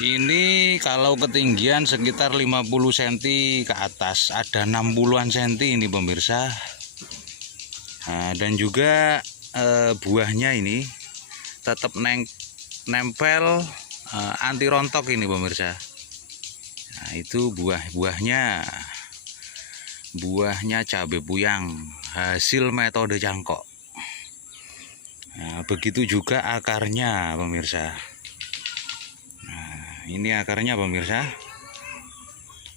Ini kalau ketinggian sekitar 50 cm ke atas, ada 60-an cm ini pemirsa. Nah, dan juga buahnya ini tetap nempel anti rontok ini pemirsa. Nah, itu buahnya cabai puyang hasil metode cangkok. Nah, begitu juga akarnya pemirsa. Nah, ini akarnya pemirsa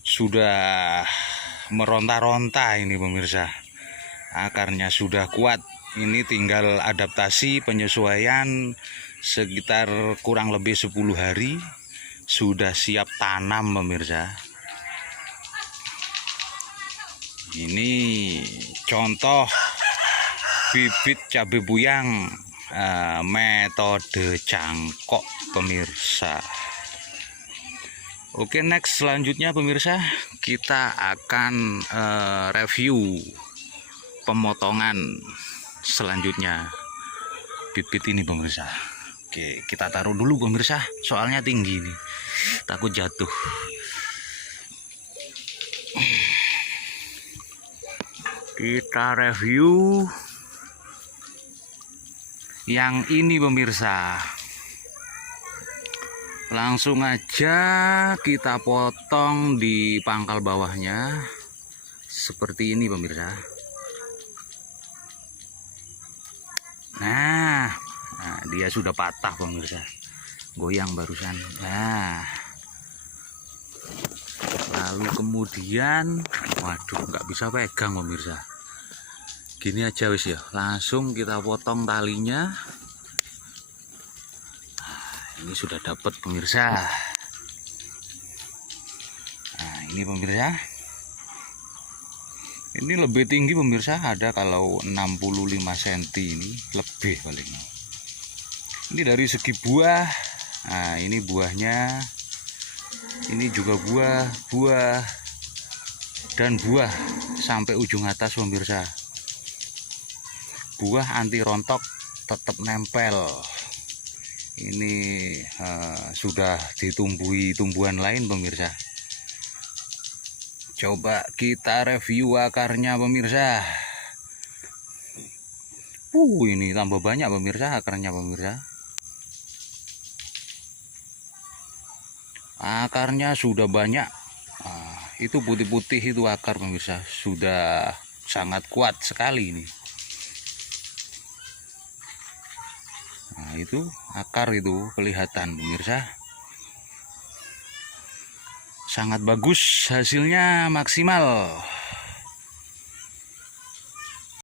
sudah meronta-ronta ini pemirsa. Akarnya sudah kuat. Ini tinggal adaptasi penyesuaian sekitar kurang lebih 10 hari sudah siap tanam pemirsa. Ini contoh bibit cabai puyang metode cangkok pemirsa. Oke, next selanjutnya pemirsa kita akan review pemotongan selanjutnya bibit ini pemirsa. Oke, kita taruh dulu pemirsa, soalnya tinggi nih, takut jatuh. Kita review yang ini pemirsa. Langsung aja kita potong di pangkal bawahnya seperti ini pemirsa. Nah, dia sudah patah pemirsa, goyang barusan. Nah, lalu kemudian, waduh, nggak bisa pegang pemirsa. Gini aja wis ya, langsung kita potong talinya. Ini sudah dapat pemirsa. Nah, ini pemirsa. Ini lebih tinggi pemirsa, ada kalau 65 cm ini lebih paling. Ini dari segi buah. Nah, ini buahnya. Ini juga buah dan buah sampai ujung atas pemirsa. Buah anti rontok tetap nempel. Ini sudah ditumbuhi tumbuhan lain pemirsa. Coba kita review akarnya pemirsa. Ini tambah banyak pemirsa akarnya pemirsa. Akarnya sudah banyak. Itu putih-putih itu akar pemirsa, sudah sangat kuat sekali ini. Nah, itu akar itu kelihatan pemirsa. Sangat bagus, hasilnya maksimal.